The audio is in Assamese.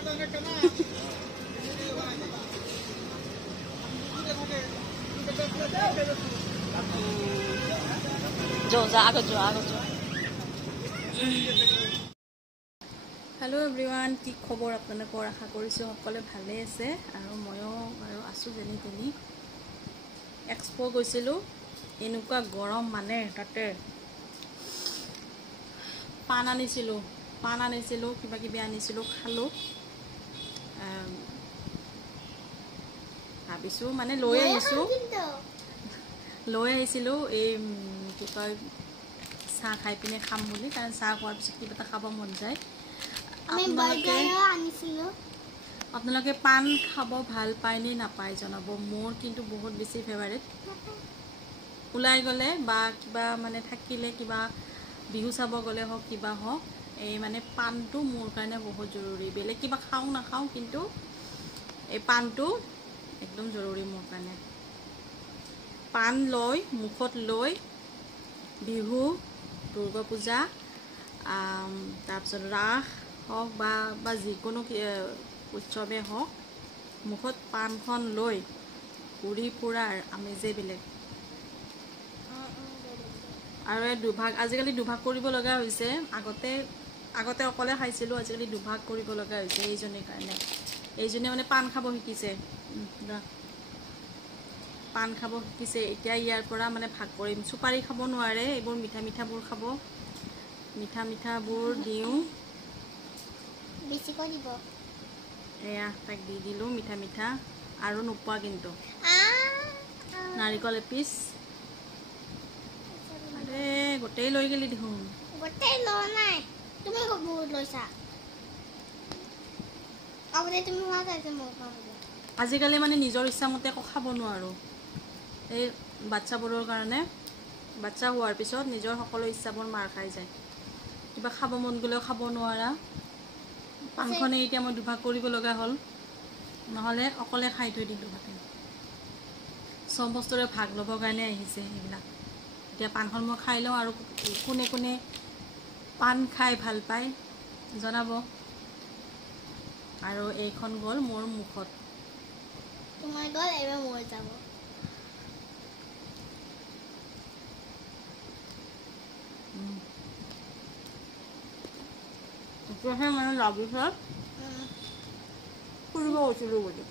हेलो एवरीवन की खबर आपलोকৰ आशा কৰিছো সকলে ভালে আছে আৰু ময়ো আৰু আছো যেনি তেনি এক্সপো গৈছিলো এনেকুৱা গৰম মানে তাতে পান আনিছিলো কিবা কিবি আনিছিলো খালো ভাবিছো মানে লৈ আহিছিলো এই কি কয় চাহ খাই পিনে খাম বুলি কাৰণ চাহ খোৱাৰ পিছত কিবা এটা খাব মন যায় আপোনালোকে পান খাব ভাল পায় নে নাপায় জনাব মোৰ কিন্তু বহুত বেছি ফেভাৰিট উলাই গলে বা কিবা মানে থাকিলে কিবা বিহু চাব গলে হওক কিবা হওক এই মানে পানটো মোৰ কাৰণে বহুত জৰুৰী বেলেগ কিবা খাও না খাও কিন্তু এই পানটো একদম জৰুৰী মোৰ কাৰণে পান লৈ মুখত লৈ বিহু দুৰ্গা পূজা তাৰপিছত ৰাস হওক বা যিকোনো উৎসৱে হওক মুখত পানখন লৈ ঘূৰি ফুৰাৰ আমেজে বেলেগ আৰু এই দুভাগ আজিকালি দুভাগ কৰিব লগা হৈছে আগতে অকলে খাইছিলোঁ আজিকালি দুভাগ কৰিব লগা হৈছে এইজনে কাৰণে এইজনে মানে পান খাব শিকিছে এতিয়া ইয়াৰ পৰা মানে ভাগ কৰিম চুপাৰী খাব নোৱাৰে এইবোৰ মিঠাবোৰ খাব মিঠাবোৰ দিওঁ বেছিকৈ দিব এয়া তাক দি দিলো মিঠা আৰু নোপোৱা কিন্তু নাৰিকল এপিচ আৰে গোটেই লৈ গেলি দেখোন গোটেই লোৱা নাই তুমি বহুত লৈছা আগতে তুমি হোৱা যাইছে মোৰ আজিকালি মানে নিজৰ ইচ্ছামতে একো খাব নোৱাৰো এই বাচ্চাবোৰৰ কাৰণে বাচ্চা হোৱাৰ পিছত নিজৰ সকলো ইচ্ছাবোৰ মাৰ খাই যায় কিবা খাব মন গলেও খাব নোৱাৰা পানখনে এতিয়া মই দুভাগ কৰিব লগা হ'ল নহলে অকলে খাই থৈ দিলো ভাতে সব বস্তুৰে ভাগ ল'বৰ কাৰণে আহিছে এইবিলাক এতিয়া পানখন মই খাই লওঁ আৰু কোনে পান খাই ভাল পায় জনাব আৰু এইখন গ'ল মোৰ মুখত তোমাৰ গ'ল এবাৰ মোৰ যাব এতিয়াহে মানে লাগিছে ফুৰিব গৈছিলোঁ বুলি